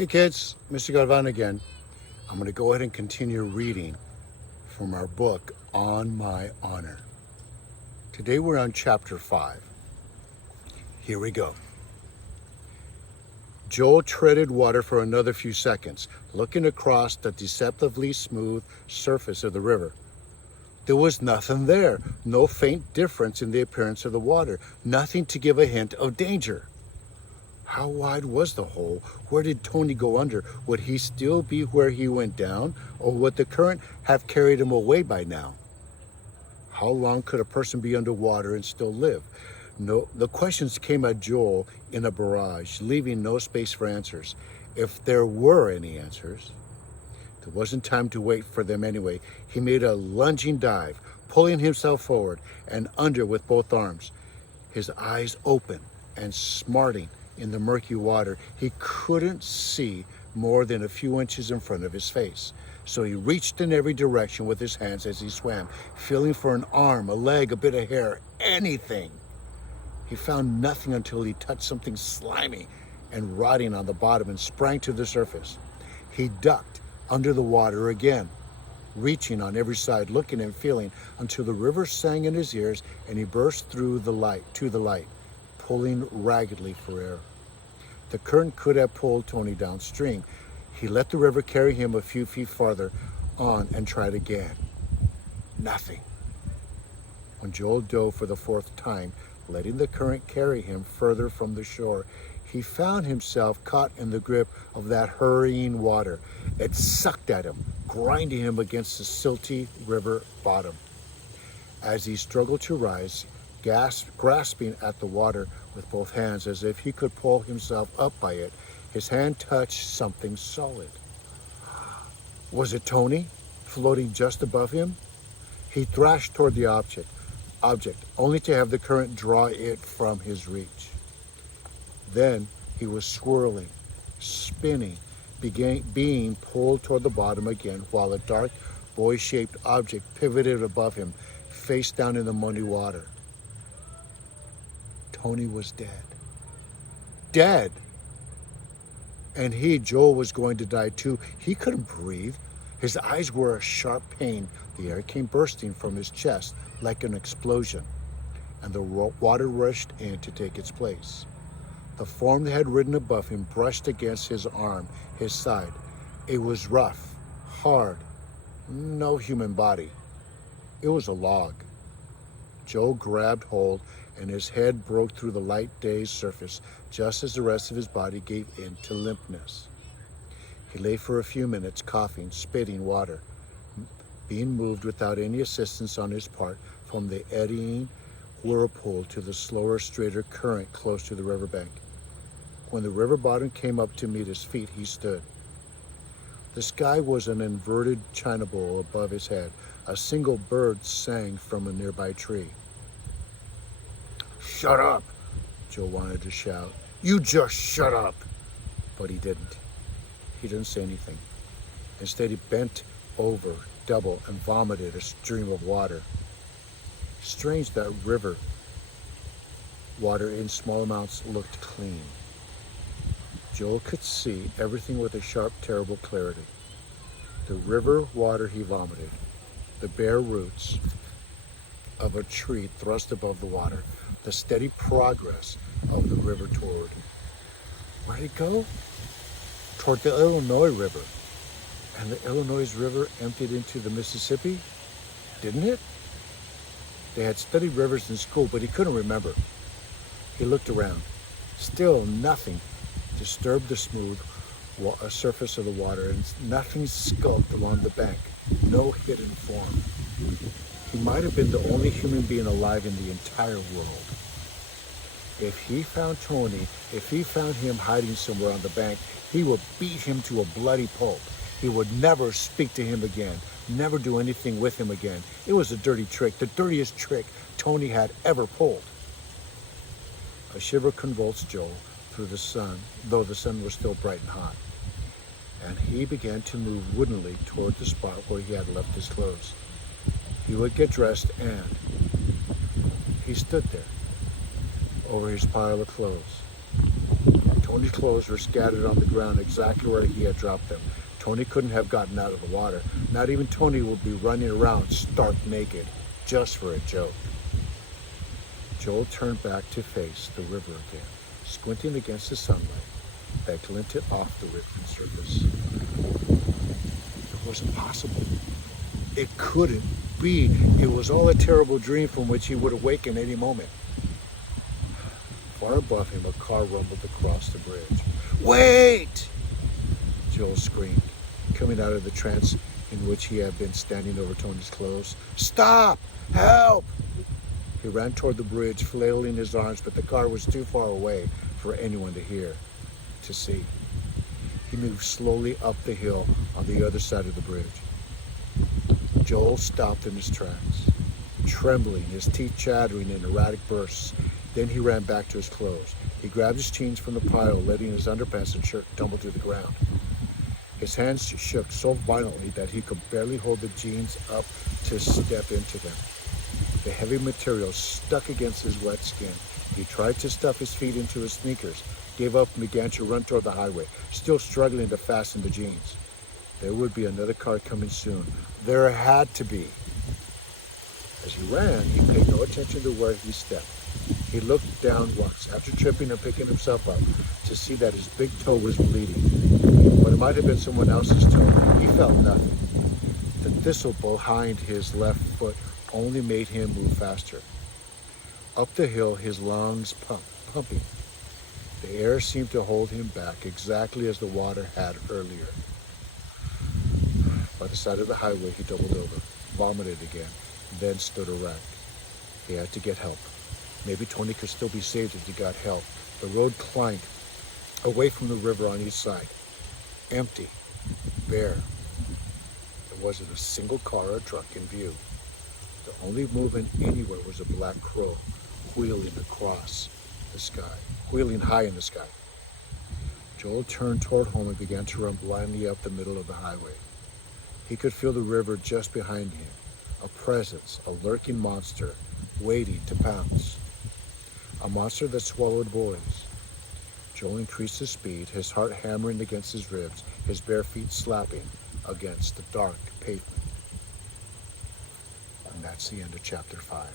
Hey kids, Mr. Galvan again. I'm going to go ahead and continue reading from our book, On My Honor. Today we're on chapter 5. Here we go. Joel treaded water for another few seconds, looking across the deceptively smooth surface of the river. There was nothing there, no faint difference in the appearance of the water, nothing to give a hint of danger. How wide was the hole? Where did Tony go under? Would he still be where he went down, or would the current have carried him away by now? How long could a person be underwater and still live? No, the questions came at Joel in a barrage, leaving no space for answers, if there were any answers. There wasn't time to wait for them anyway. He made a lunging dive, pulling himself forward and under with both arms, his eyes open and smarting. In the murky water, he couldn't see more than a few inches in front of his face. So he reached in every direction with his hands as he swam, feeling for an arm, a leg, a bit of hair, anything. He found nothing until he touched something slimy and rotting on the bottom and sprang to the surface. He ducked under the water again, reaching on every side, looking and feeling until the river sang in his ears and he burst through the light, pulling raggedly for air. The current could have pulled Tony downstream. He let the river carry him a few feet farther on and tried again. Nothing. When Joel dove for the fourth time, letting the current carry him further from the shore, he found himself caught in the grip of that hurrying water. It sucked at him, grinding him against the silty river bottom. As he struggled to rise, grasping at the water with both hands as if he could pull himself up by it, his hand touched something solid. Was it Tony, floating just above him? He thrashed toward the object, only to have the current draw it from his reach. Then he was swirling, spinning, being pulled toward the bottom again, while a dark, boy-shaped object pivoted above him, face down in the muddy water. Tony was dead. Dead! And Joel, was going to die too. He couldn't breathe. His eyes were a sharp pain. The air came bursting from his chest like an explosion, and the water rushed in to take its place. The form that had ridden above him brushed against his arm, his side. It was rough, hard, no human body. It was a log. Joel grabbed hold, and his head broke through the light day's surface just as the rest of his body gave in to limpness. He lay for a few minutes, coughing, spitting water, being moved without any assistance on his part from the eddying whirlpool to the slower, straighter current close to the riverbank. When the river bottom came up to meet his feet, he stood. The sky was an inverted china bowl above his head. A single bird sang from a nearby tree. "Shut up!" Joe wanted to shout. "You just shut up!" But he didn't. He didn't say anything. Instead, he bent over, double, and vomited a stream of water. Strange that river water in small amounts looked clean. Joel could see everything with a sharp, terrible clarity. The river water he vomited, the bare roots of a tree thrust above the water, the steady progress of the river toward. Where'd it go? Toward the Illinois River. And the Illinois River emptied into the Mississippi, didn't it? They had studied rivers in school, but he couldn't remember. He looked around. Still nothing disturbed the smooth surface of the water, and nothing skulked along the bank. No hidden form. He might have been the only human being alive in the entire world. If he found Tony, if he found him hiding somewhere on the bank, he would beat him to a bloody pulp. He would never speak to him again, never do anything with him again. It was a dirty trick, the dirtiest trick Tony had ever pulled. A shiver convulsed Joel through the sun, though the sun was still bright and hot. And he began to move woodenly toward the spot where he had left his clothes. He would get dressed, and he stood there over his pile of clothes. Tony's clothes were scattered on the ground exactly where he had dropped them. Tony couldn't have gotten out of the water. Not even Tony would be running around stark naked, just for a joke. Joel turned back to face the river again, squinting against the sunlight that glinted off the rippling surface. It wasn't possible. It couldn't be. It was all a terrible dream from which he would awaken any moment. Far above him, a car rumbled across the bridge. "Wait!" Joel screamed, coming out of the trance in which he had been standing over Tony's clothes. "Stop! Help!" He ran toward the bridge, flailing his arms, but the car was too far away for anyone to hear, to see. He moved slowly up the hill on the other side of the bridge. Joel stopped in his tracks, trembling, his teeth chattering in erratic bursts. Then he ran back to his clothes. He grabbed his jeans from the pile, letting his underpants and shirt tumble to the ground. His hands shook so violently that he could barely hold the jeans up to step into them. The heavy material stuck against his wet skin. He tried to stuff his feet into his sneakers, gave up and began to run toward the highway, still struggling to fasten the jeans. There would be another car coming soon. There had to be. As he ran, he paid no attention to where he stepped. He looked down once, after tripping and picking himself up, to see that his big toe was bleeding. But it might have been someone else's toe. He felt nothing. The thistle behind his left foot only made him move faster. Up the hill, his lungs pumping. The air seemed to hold him back exactly as the water had earlier. By the side of the highway, he doubled over, vomited again, then stood erect. He had to get help. Maybe Tony could still be saved if he got help. The road climbed away from the river on each side. Empty, bare. There wasn't a single car or truck in view. The only movement anywhere was a black crow wheeling across the sky, wheeling high in the sky. Joel turned toward home and began to run blindly up the middle of the highway. He could feel the river just behind him, a presence, a lurking monster, waiting to pounce. A monster that swallowed boys. Joel increased his speed, his heart hammering against his ribs, his bare feet slapping against the dark pavement. And that's the end of chapter 5.